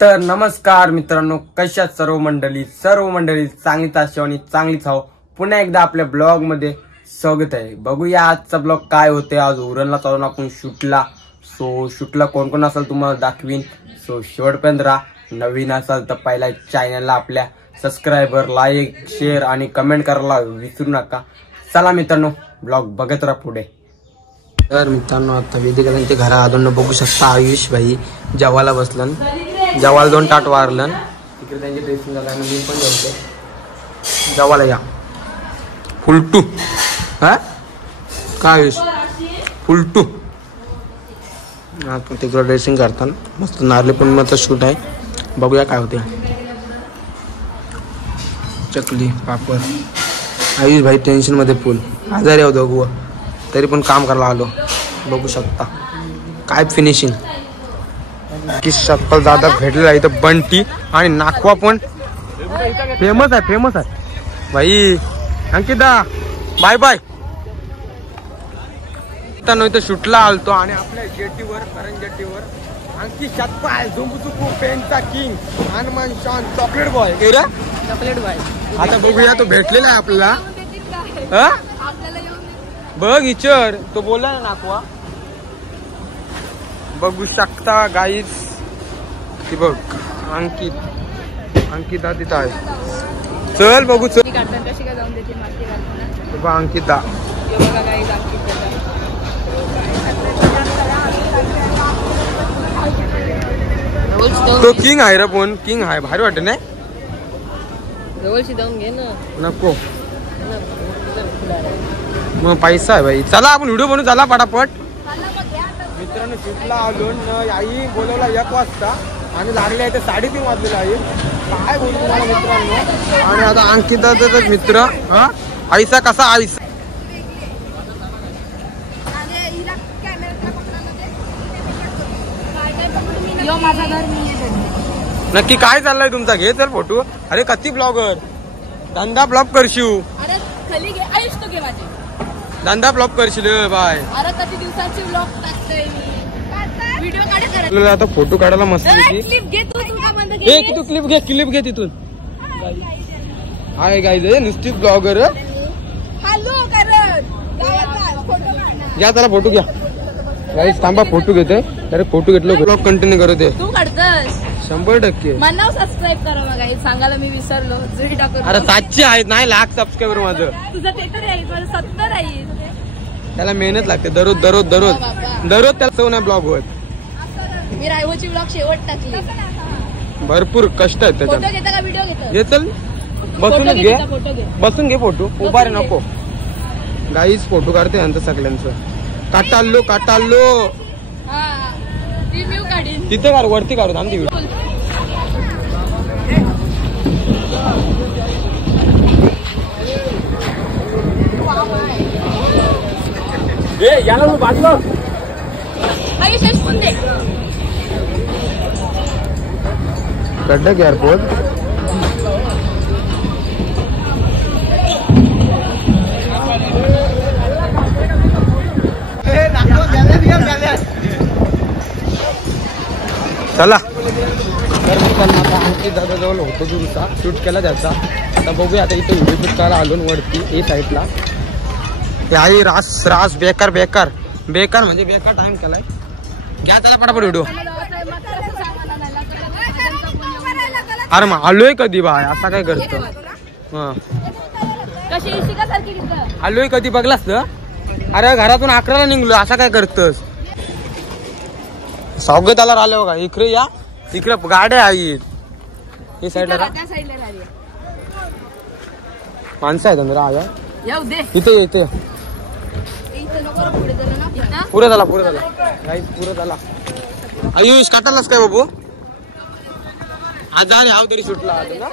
तर नमस्कार मित्रांनो, कशा सर्व मंडळी चांगलीच असो आणि चांगलीच आहो. पुन्हा एकदा आपल्या ब्लॉग मध्ये स्वागत आहे. बघूया आजचा ब्लॉग काय होते. आज उरणला चालून आपण शूटला. सो शूटला कोण कोण असेल तुम्हाला दाखवीन. सो शेवटपर्यंत राहा. नवीन असाल तर पहिला चॅनलला आपल्या सबस्क्रायबर, लाईक, शेअर आणि कमेंट करायला विसरू नका. चला मित्रांनो, ब्लॉग बघत राहा पुढे. तर मित्रांनो, आता वेदिका त्यांच्या घरा आधून बघू शकता. आयुष भाई जेवायला बसलन. जेवायला 2 ताट वारलन. तिकडे त्यांची ड्रेसिंग झाला. मी पण जेवते. जेवायला या. फुलटू हा काय आयुष फुलटू. आपण तिकडे ड्रेसिंग करताना मस्त नारळी पौर्णिमेचा शूट आहे. बघूया काय होते. चकली पापड. आयुष भाई टेन्शन मध्ये फुल. आजारी आहो दोघं, तरी पण काम करायला आलो. बघू शकता काय फिनिशिंग. की शक्कल दादा भेटलेला इथं. बंटी आणि नाखवा पण फेमस आहे भाई. Ankita bye bye. इथं शूटला आलतो आणि आपल्या जेटीवर करण जेटीवर अंकित शतपाल झुंबुचुकू पेनचा किंग हनुमान शान चॉकलेट बॉय. चॉकलेट बॉय आता बघूया. तो भेटलेला आहे आपल्याला. बघ इचर तो बोलला ना नाखवा. बघू शकता गाईज. ती बघ अंकिता तिथं आहे. चल बघू चल. अंकिता तो किंग आहे रे. पण किंग आहे भारी वाटत नाही. नको मग पैसा आहे भाई. चला आपण व्हिडिओ बनवू. चला पटापट. मित्रांनो शूटला आलो. आई बोलवला 1 वाजता आणि लागले आहे ते 3:30 वाजलेला आहे. काय बोलतो तुम्हाला मित्रांनो. आणि आता अंकिताचा मित्र हा आईसा कसा आईसा. नक्की काय चाललंय तुमचा. घे चल फोटो. अरे कती ब्लॉगर धंदा फ्लॉप करशील. धंदा फ्लॉप करशील बाय. आता फोटो काढायला मस्त. तू क्लिप घे तिथून. आहे गाईज नुसतीच ब्लॉगर. घ्या त्याला फोटो घ्या. गाईज थांबा फोटो घेते. अरे फोटो घेतलो ब्लॉग कंटिन्यू करू दे. तू काढतस 100%. मला सबस्क्राईब करा. मग सांगायला मी विसरलो. अरे 700 आहेत नाही लाख सबस्क्रायबर माझं. तुझं ते तर आहे 70 आहे. त्याला मेहनत लागते. दररोज त्याला सवय ब्लॉग होत. मी रायवची ब्लॉग शेवट टाकली. भरपूर कष्ट आहेत त्याच्यात. फोटो घेता का व्हिडिओ घेता. घे चल बसून घे फोटो. उभा रे नको. गाईज फोटो काढते यांचं सगळ्यांचं. काटाल्लो तिथे काढ वरती काढू आमची व्हिडिओ. गड्डा एअरपोर्ट चला. तर मित्रांनो आता अंकित दादाजवळ होतो तुमचा शूट केला त्याचा. आता बघूया. आता इथे व्हिडिओ शूट करायला आलो वरती ए साईडला. आई रास बेकार म्हणजे बेकार टाइम केलाय. घ्या त्याला पटापट व्हिडिओ. अरे मग आलोय कधी बाय असा काय करतो. आलोय कधी बघलास. अरे घरातून 11ला निघलो असा काय करतस. स्वागताला राहिलं बघा. इकडे या. इकडे गाड्या आहेत. हे साईडला माणसं आहेत अंदर. आया इथे पुरं झाला. आयुष काटालाच काय बाबू. आज झाले हाव तरी सुटला ना.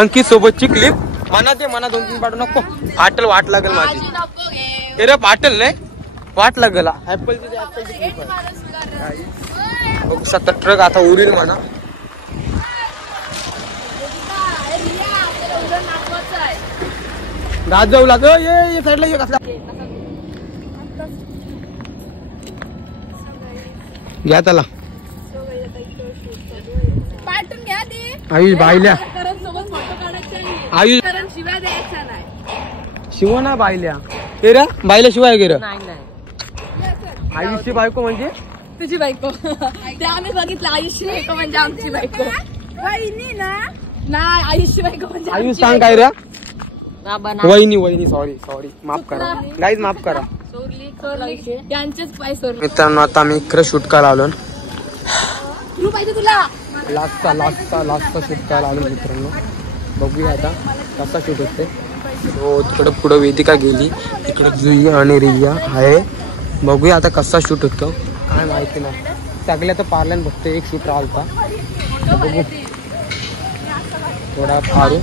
अंकित सोबतची क्लिप मना 2-3 पाठवू नको. फाटल वाट लागेल माझी. अरे फाटल नाही वाट लागेल. ऍपलची बघू शकता. ट्रक आता उरील म्हणा. गाजवला ये साईडला ये कसला. घ्या त्याला पाठवून घ्या ते. आयुष बायल्या करण सोबत फोटो काढायचा. आयुष करण शिवाय द्यायचा नाही. शिव ना बायल्या ते रे बायल्या शिवाय गे रे नाही आयुषची बायको म्हणजे तुझी बायको. ते आम्ही बघितलं. आयुषची बायको म्हणजे आमची बायको. वहिनी ना. नाही आयुषची बायको म्हणजे आयुष आमची सांग काय रे बायको. वहिनी सॉरी माफ करा गाईज माफ करा. यांचेच पाय सोडले. मित्रांनो आता आम्ही इकडे शूट करायला आलो तू पाहिजे तुला. लास्टचा शूट करायला आलो मित्रांनो. बघूया आता कसा शूट होते. हो तिकडं पुढं वेदिका गेली इकडे जुई आणि रिया आहे. बघूया आता कसा शूट होतो काय माहिती नाही. सगळ्या तर पार्ल्यान फक्त एक शूट राहिलता. बघू थोडा फारू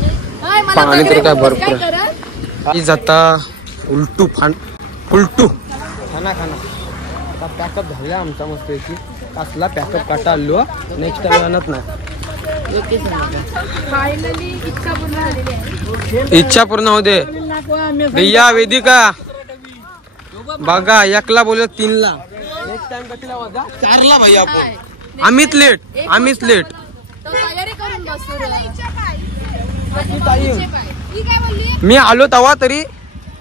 पाणी तर काय भरपूर आहे. जाता उलटू खाना आता पॅकअप झाला आमचा मस्त याची. कसला पॅकअप काटा आलो नेक्स्ट टाइम आणत नाही. फायनली इच्छा पूर्ण झालेली आहे. इच्छा पूर्ण होते. रिया वेदिका बघा एकला बोलत 3ला नेक्स्ट टाइम कधीला वाजा 4ला भैया आपण आम्हीच लेट तो तयारी करून बसतो रे. मी आलो तेव्हा तरी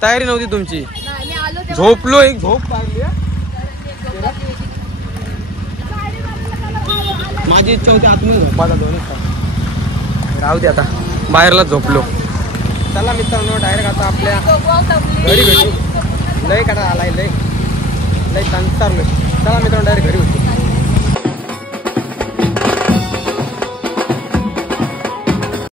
तयारी नव्हती तुमची. नाही, मी आलो तेव्हा झोपलो एक झोप पाहिली माझी इच्छा होती आतमध्ये झोपायला 2 तास राहू दे आता बाहेरला झोपलो. चला मित्रांनो डायरेक्ट आता आपल्या घरी भेटू. लय काढा आलाय लय संसारलोय. चला मित्रांनो डायरेक्ट घरी भेटू.